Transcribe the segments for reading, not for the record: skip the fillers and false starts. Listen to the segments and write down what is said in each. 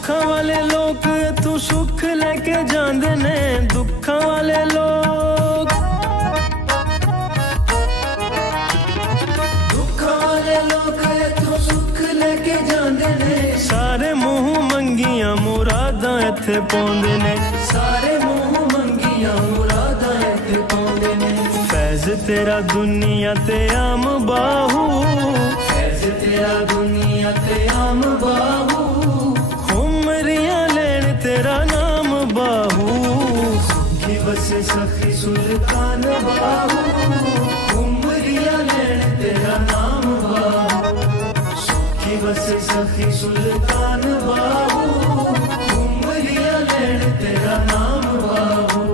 ਦੁੱਖਾਂ ਵਾਲੇ ਲੋਕ ਤੂੰ ਸੁੱਖ ਲੈ ਕੇ ਜਾਂਦੇ ਨੇ, ਦੁੱਖਾਂ ਵਾਲੇ ਲੋਕ, ਦੁੱਖਾਂ ਵਾਲੇ ਲੋਕ ਤੂੰ ਸੁੱਖ ਲੈ ਕੇ ਜਾਂਦੇ ਨੇ। ਸਾਰੇ ਮੂੰਹ ਮੰਗੀਆਂ ਮੁਰਾਦਾਂ ਇੱਥੇ ਪਾਉਂਦੇ ਨੇ, ਸਾਰੇ ਮੂੰਹ ਮੰਗੀਆਂ ਮੁਰਾਦਾਂ ਇੱਥੇ ਪਾਉਂਦੇ ਨੇ। ਫੈਜ਼ ਤੇਰਾ ਦੁਨੀਆ ਤੇ ਆਮ ਬਾਹੂ, ਫੈਜ਼ ਤੇਰਾ ਦੁਨੀਆ ਤੇ ਆਮ ਬਾਹੂ। ਉਮਰੀਆਂ ਲੈਣ ਤੇਰਾ ਨਾਮ ਬਾਹੂ, ਸੁਖੀ ਵਸੇ ਸਖੀ ਸੁਲਤਾਨ ਬਾਹੂ। ਉਮਰੀਆਂ ਲੈਣ ਤੇਰਾ ਨਾਮ ਬਾਹੂ। ਸੁਖੀ ਵਸੇ ਸਖੀ ਸੁਲਤਾਨ ਬਾਹੂ। ਉਮਰੀਆਂ ਲੈਣ ਤੇਰਾ ਨਾਮ ਬਾਹੂ।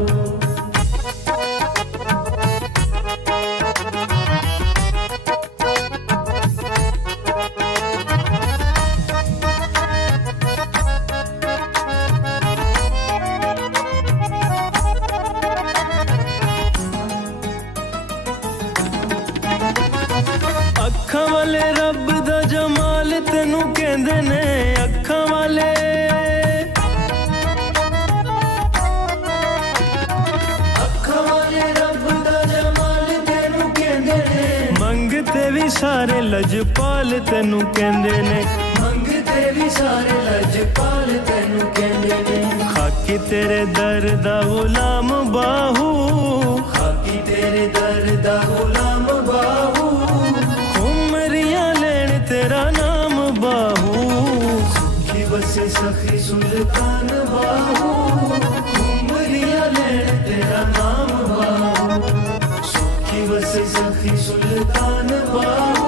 ਅੱਖਾਂ ਵਾਲੇ ਰੱਬ ਦਾ ਜਮਾਲ ਤੈਨੂੰ ਕਹਿੰਦੇ ਨੇ, ਅੱਖਾਂ ਵਾਲੇ, ਅੱਖਾਂ ਵਾਲੇ ਰੱਬ ਦਾ ਜਮਾਲ ਤੈਨੂੰ ਕਹਿੰਦੇ ਨੇ। ਮੰਗਤੇ ਵੀ ਸਾਰੇ ਲਜਪਾਲ ਤੈਨੂੰ ਕਹਿੰਦੇ ਨੇ, ਮੰਗਤੇ ਵੀ ਸਾਰੇ ਲਜਪਾਲ ਤੈਨੂੰ ਕਹਿੰਦੇ ਨੇ। ਖਾਕੀ ਤੇਰੇ ਦਰ ਦਾ ਗੁਲਾਮ ਬਾਹੂ, ਖਾਕੀ ਤੇਰੇ ਦਰ ਦਾ ਗੁਲਾਮ ਬਾਹੂ। ਉਮਰੀਆਂ ਲੈਣ ਤੇਰਾ ਨਾਮ ਬਾਹੂ, ਸੁਖੀ ਵਸੇ ਸਖੀ ਸੁਲਤਾਨ ਬਾਹੂ। ਉਮਰੀਆਂ ਲੈਣ ਤੇਰਾ ਨਾਮ ਬਾਹੂ। ਸੁਖੀ ਵਸੇ ਸਖੀ ਸੁਲਤਾਨ ਬਾਹੂ।